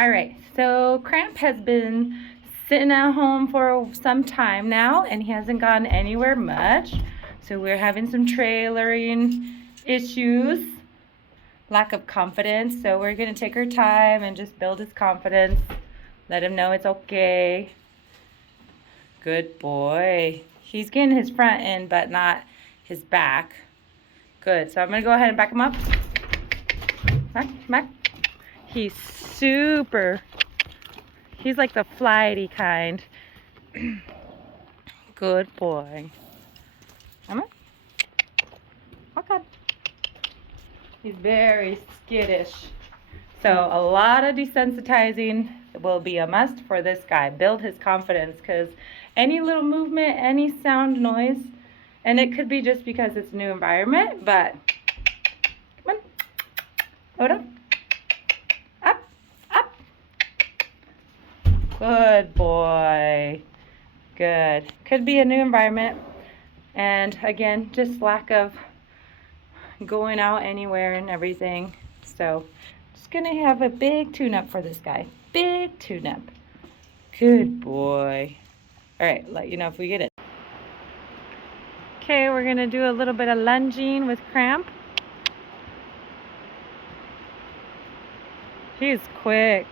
All right, so Cramp has been sitting at home for some time now, and he hasn't gone anywhere much. So we're having some trailering issues, lack of confidence. So we're gonna take our time and just build his confidence, let him know it's okay. Good boy. He's getting his front end, but not his back. Good, so I'm gonna go ahead and back him up. Back. He's like the flighty kind. Good boy. Come on. Walk on. He's very skittish. So a lot of desensitizing will be a must for this guy. Build his confidence, because any little movement, any sound, noise, and it could be just because it's a new environment, but come on. Hold up. Up. Good boy. Good. Could be a new environment. And again, just lack of going out anywhere and everything. So just gonna have a big tune-up for this guy. Big tune-up. Good boy. All right, let you know if we get it. Okay, we're gonna do a little bit of lunging with Cramp. He's quick.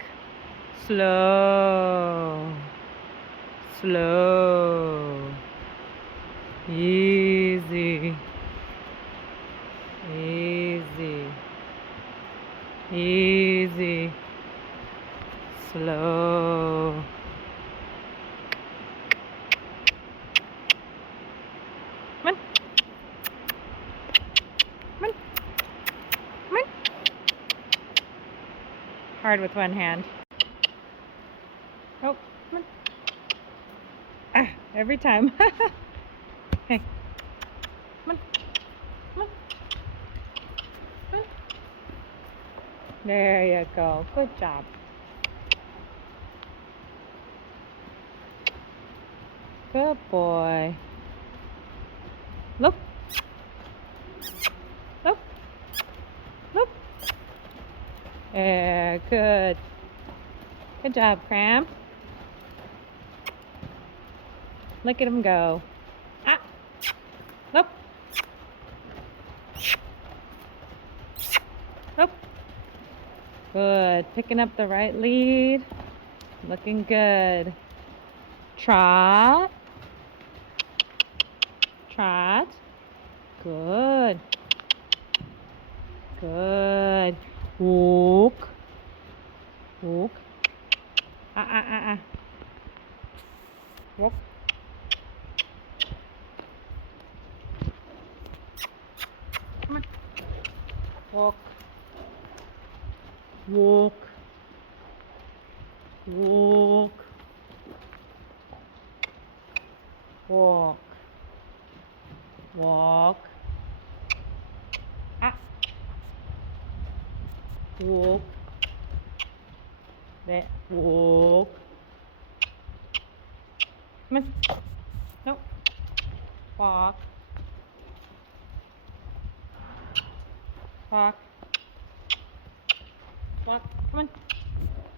Slow. Easy. Slow. Come on. Hard with one hand. Oh, come on. Every time. Okay. Come on. There you go. Good job. Good boy. Look. There, good. Good job, Cramp. Look at him go. Look. Good. Picking up the right lead. Looking good. Trot. Good. Walk. Walk. Come on. Walk. Walk. There. Walk. Come on. No. Walk.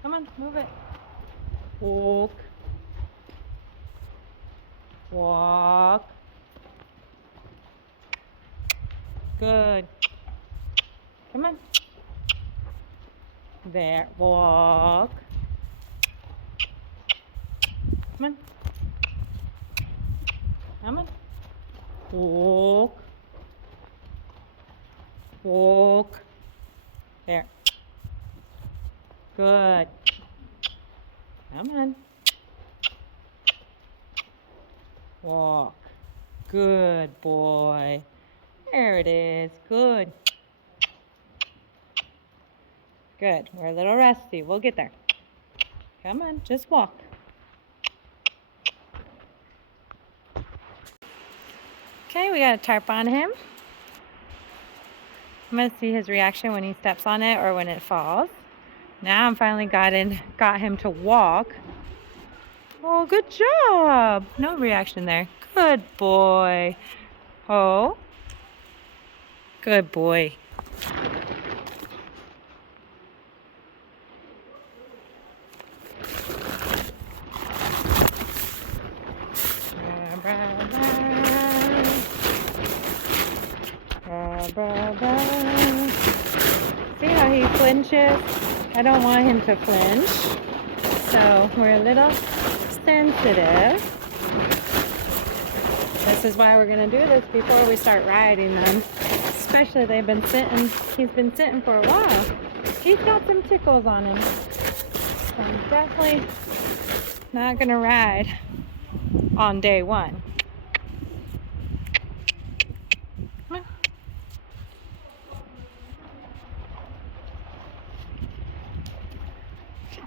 Come on, move it. Walk. Good. Come on. There. Walk. Come on. Walk. There. Good. Come on. Walk. Good boy. There it is. Good. Good. We're a little rusty. We'll get there. Come on, just walk. Okay, we got a tarp on him. I'm going to see his reaction when he steps on it or when it falls. Now I'm finally got him to walk. Oh, good job. No reaction there. Good boy. Oh. Good boy. flinches. I don't want him to flinch. So we're a little sensitive. This is why we're going to do this before we start riding them. Especially he's been sitting for a while. He's got some tickles on him. So I'm definitely not going to ride on day one.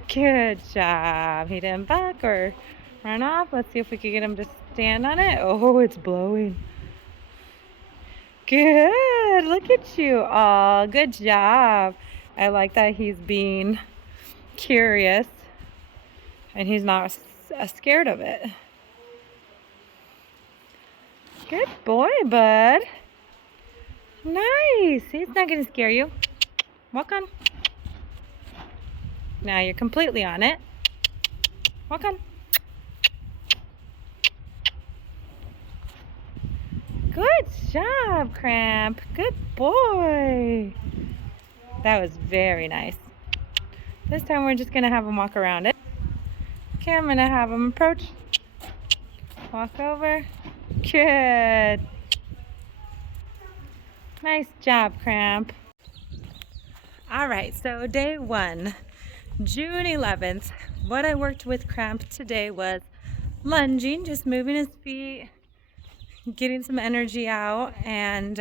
Good job. He didn't buck or run off. Let's see if we can get him to stand on it. Oh, it's blowing. Good. Look at you. Oh, good job. I like that he's being curious and he's not scared of it. Good boy, bud. Nice. He's not going to scare you. Walk on. Now you're completely on it. Walk on. Good job, Cramp. Good boy. That was very nice. This time we're just going to have him walk around it. Okay, I'm going to have him approach. Walk over. Good. Nice job, Cramp. All right, so day one, June 11th. What I worked with Cramp today was lunging, just moving his feet, getting some energy out, and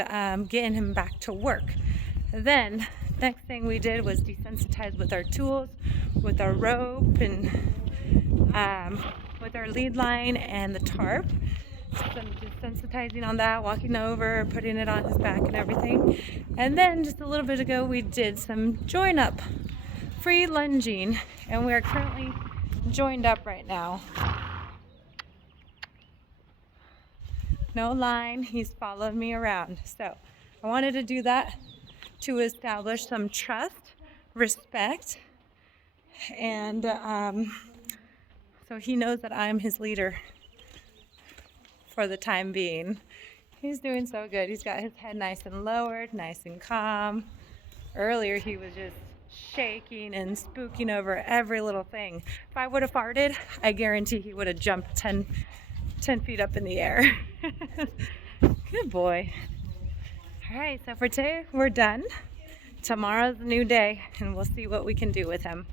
getting him back to work. Then, next thing we did was desensitize with our tools, with our rope, and with our lead line and the tarp. Some desensitizing on that, walking over, putting it on his back and everything. And then just a little bit ago we did some join up, free lunging, and we are currently joined up right now. No line, he's followed me around. So I wanted to do that to establish some trust, respect, and so he knows that I'm his leader for the time being. He's doing so good. He's got his head nice and lowered, nice and calm. Earlier he was just shaking and spooking over every little thing. If I would have farted, I guarantee he would have jumped 10 feet up in the air. Good boy. All right, so for today we're done. Tomorrow's a new day and we'll see what we can do with him.